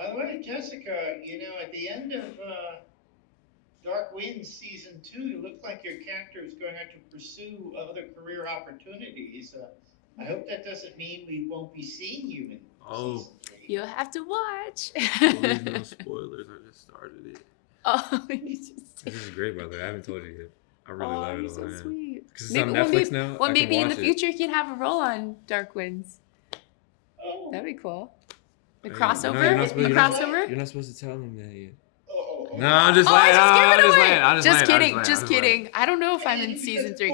By the way, Jessica, at the end of Dark Winds season two, you look like your character is going out to pursue other career opportunities. I hope that doesn't mean we won't be seeing you in Oh, season three. You'll have to watch. please no spoilers. I just started it. Oh, you just This is great, by the way. I haven't told you yet. I really oh, love it you're a so lot. sweet. Because it's Maybe, on well, Netflix maybe, now. well, I can maybe in watch the it. future you can have a role on Dark Winds. Oh, That'd be cool. A Hey, crossover? no, you're not supposed- A you're not- crossover? You're not supposed to tell them that yet. oh, No, I'm just Oh, playing. I just gave I'm it just away. playing. I'm just Just playing. kidding. I'm Just playing. kidding. I don't know if I'm in season 3.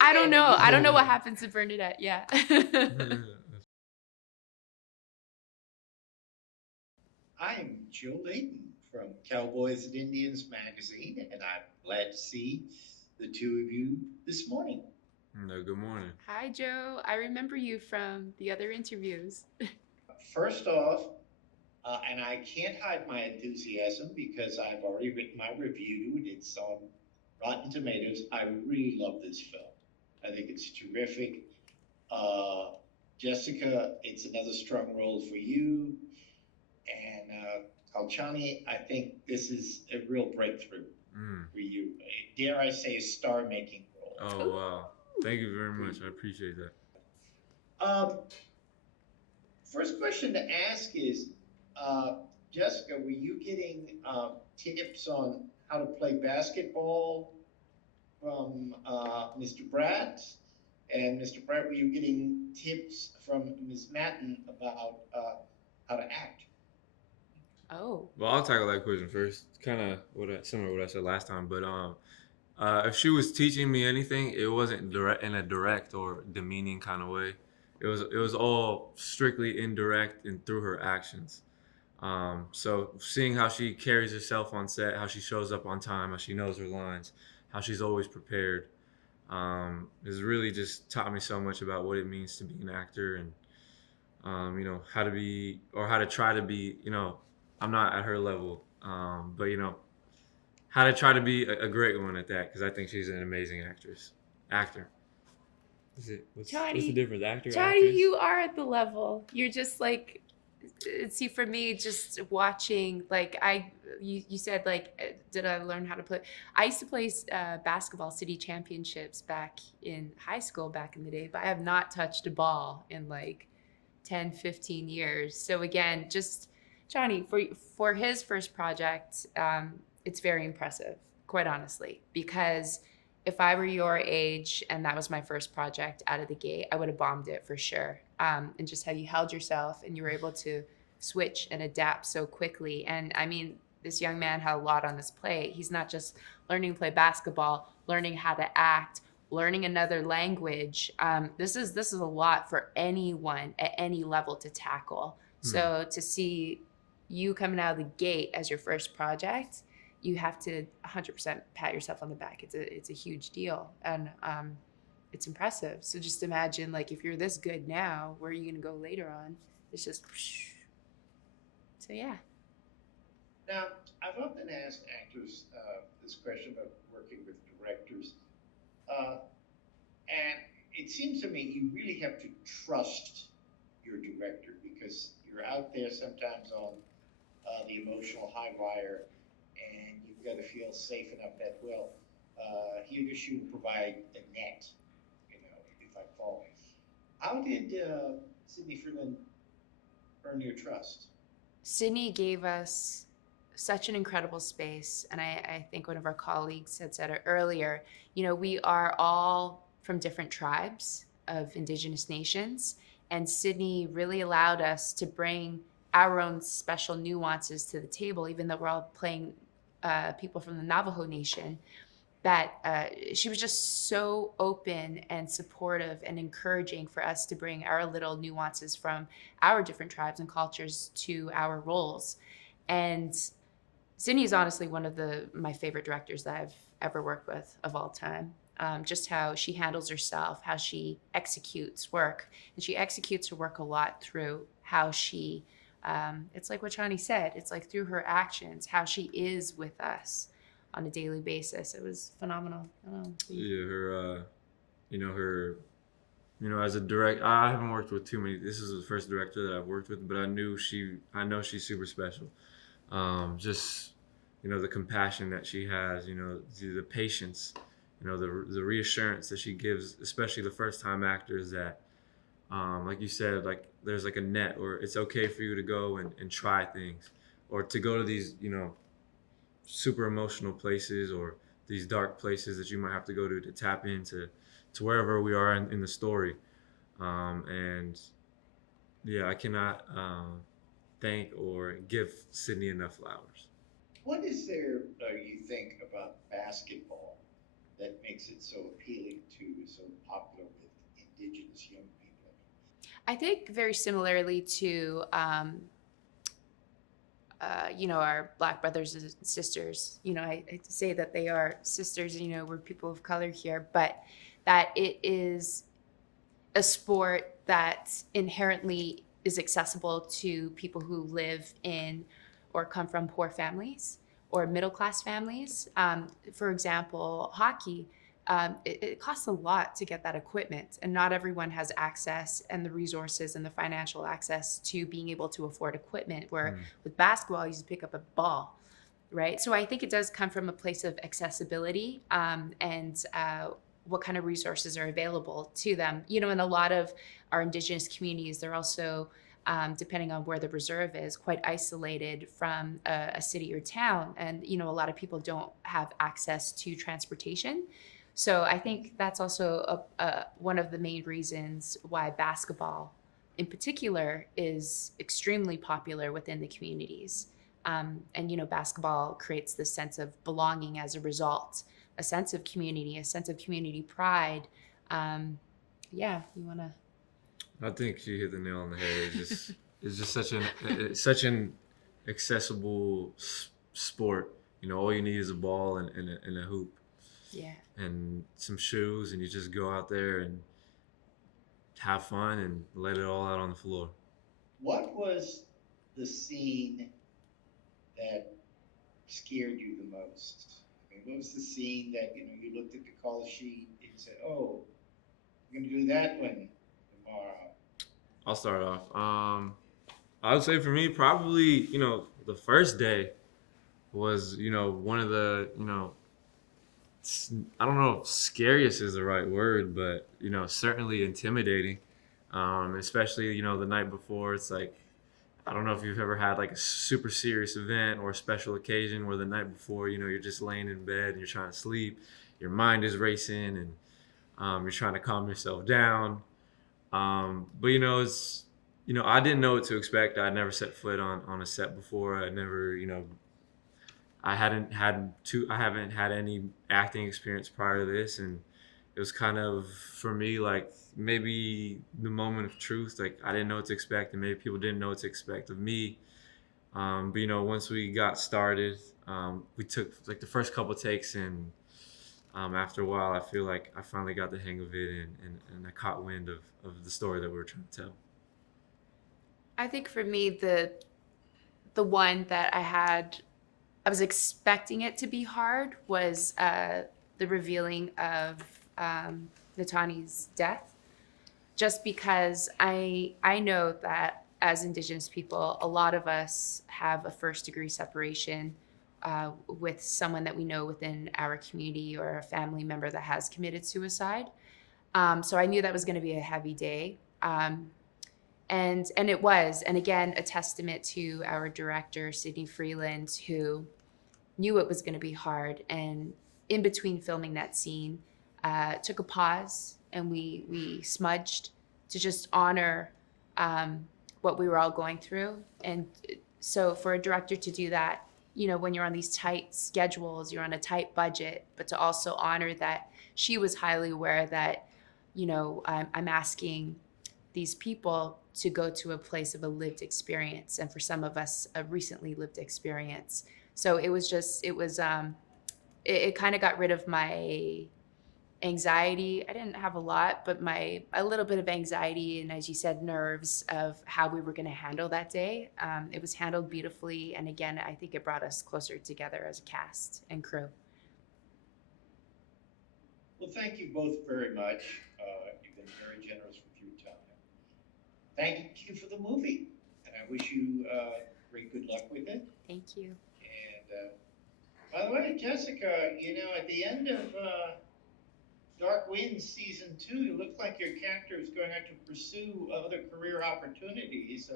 I don't know. I don't know what happens to Bernadette. Yeah. I'm Joe Layton from Cowboys and Indians magazine, and I'm glad to see the two of you this morning. No, good morning. Hi, Joe. I remember you from the other interviews. First off, and I can't hide my enthusiasm because I've already written my review and it's on Rotten Tomatoes. I really love this film. I think it's terrific. Jessica, it's another strong role for you. And Kauchani, I think this is a real breakthrough for you. Dare I say, a star-making role. Oh, wow. Thank you very much. I appreciate that. First question to ask is, Jessica, were you getting tips on how to play basketball from Mr. Bratt? And Mr. Bratt, were you getting tips from Ms. Matten about how to act? Oh. Well, I'll tackle that question first. Kind of similar to what I said last time, but if she was teaching me anything, it wasn't direct in a direct or demeaning kind of way. It was all strictly indirect and through her actions. So seeing how she carries herself on set, how she shows up on time, how she knows her lines, how she's always prepared, has really just taught me so much about what it means to be an actor and how to be or how to try to be. I'm not at her level, but how to try to be a great one at that because I think she's an amazing actor. Is it? What's the difference? Actor, Johnny, actress? you are at the level. You're just like, see, for me, just watching, like, you said, like, did I learn how to play? I used to play basketball city championships back in high school back in the day, but I have not touched a ball in like 10, 15 years. So again, just Johnny, for his first project, it's very impressive, quite honestly, because if I were your age and that was my first project out of the gate, I would have bombed it for sure. And just how you held yourself and you were able to switch and adapt so quickly. And I mean, this young man had a lot on his plate. He's not just learning to play basketball, learning how to act, learning another language. This is a lot for anyone at any level to tackle. So to see you coming out of the gate as your first project, you have to 100% pat yourself on the back. It's a huge deal, and it's impressive. So just imagine, like, if you're this good now, where are you gonna go later on? It's just, so yeah. Now, I've often asked actors this question about working with directors, and it seems to me you really have to trust your director because you're out there sometimes on the emotional high wire, and you've got to feel safe enough that, well, he or she will provide a net, if I fall. How did Sydney Freeland earn your trust? Sydney gave us such an incredible space, and I think one of our colleagues had said it earlier. We are all from different tribes of Indigenous nations, and Sydney really allowed us to bring our own special nuances to the table, even though we're all playing people from the Navajo Nation. That she was just so open and supportive and encouraging for us to bring our little nuances from our different tribes and cultures to our roles. And Sydney is honestly one of my favorite directors that I've ever worked with of all time. Just how she handles herself, how she executes work. And she executes her work a lot through how she, it's like what Chani said, it's like through her actions, how she is with us on a daily basis. It was phenomenal. Yeah, her as a direct, I haven't worked with too many. This is the first director that I've worked with, but I know she's super special. Just the compassion that she has, the patience, the reassurance that she gives, especially the first time actors that, like you said, like there's like a net, or it's okay for you to go and try things, or to go to these, super emotional places, or these dark places that you might have to go to tap into to wherever we are in the story. And yeah, I cannot thank or give Sydney enough flowers. What is there, you think, about basketball that makes it so appealing to, so popular with indigenous young people? I think very similarly to our Black brothers and sisters. I say that they are sisters. We're people of color here, but that it is a sport that inherently is accessible to people who live in or come from poor families or middle class families. For example, hockey. It costs a lot to get that equipment, and not everyone has access and the resources and the financial access to being able to afford equipment. Where with basketball, you just pick up a ball, right? So I think it does come from a place of accessibility, and what kind of resources are available to them. In a lot of our indigenous communities, they're also, depending on where the reserve is, quite isolated from a city or town, and a lot of people don't have access to transportation. So I think that's also one of the main reasons why basketball in particular is extremely popular within the communities. And basketball creates this sense of belonging as a result, a sense of community pride. Yeah, you want to? I think she hit the nail on the head. It's just such an accessible sport. All you need is a ball and a hoop. Yeah. And some shoes, and you just go out there and have fun and let it all out on the floor. What was the scene that scared you the most? I mean, what was the scene that you looked at the call sheet and said, "Oh, we're going to do that one tomorrow"? I'll start off. I would say for me, probably the first day was one of the I don't know if scariest is the right word, but certainly intimidating. Especially the night before. It's like, I don't know if you've ever had like a super serious event or a special occasion where the night before, you're just laying in bed and you're trying to sleep, your mind is racing, and you're trying to calm yourself down. But it's I didn't know what to expect. I'd never set foot on a set before. I never I haven't had any acting experience prior to this, and it was kind of, for me, like maybe the moment of truth. Like, I didn't know what to expect, and maybe people didn't know what to expect of me. But once we got started, we took like the first couple takes, and after a while, I feel like I finally got the hang of it, and I caught wind of the story that we were trying to tell. I think for me, the one that I was expecting it to be hard was the revealing of Natani's death, just because I know that as Indigenous people, a lot of us have a first-degree separation with someone that we know within our community, or a family member that has committed suicide. So I knew that was going to be a heavy day. And it was, and again, a testament to our director, Sydney Freeland, who knew it was going to be hard. And in between filming that scene, took a pause, and we smudged to just honor what we were all going through. And so for a director to do that, when you're on these tight schedules, you're on a tight budget, but to also honor that she was highly aware that, I'm asking these people to go to a place of a lived experience, and for some of us, a recently lived experience. So it kind of got rid of my anxiety. I didn't have a lot, but a little bit of anxiety, and as you said, nerves of how we were going to handle that day. It was handled beautifully, and again, I think it brought us closer together as a cast and crew. Well, thank you both very much. You've been very generous with your time. Thank you for the movie, and I wish you great good luck with it. Thank you. And by the way, Jessica, at the end of Dark Winds season 2, you look like your character is going out to pursue other career opportunities.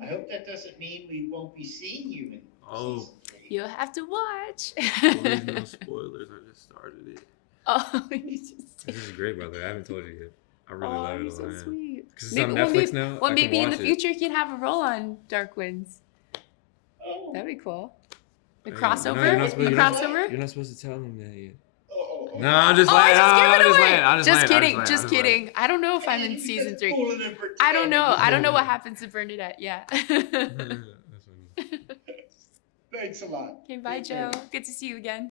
I hope that doesn't mean we won't be seeing you in season 3. You'll have to watch. Please, no spoilers. I just started it. Oh, you just. This is great, by the way. I haven't told you yet. I really love it. You're so sweet. Because it's on Netflix now. Well, I can maybe in the watch it. future you can have a role on Dark Winds. Oh. That'd be cool. The Hey, crossover? no, you're not supposed- The you're not- crossover? You're not supposed to tell them that yet. Oh. No, I'm just Oh, playing. just give I'm it just away. playing. I'm Just kidding. playing. Just kidding. I don't know if I'm in season 3. I don't know. I don't know what happens to Bernadette. Yeah. That's funny. Thanks a lot. Okay, bye, Joe. Good to see you again.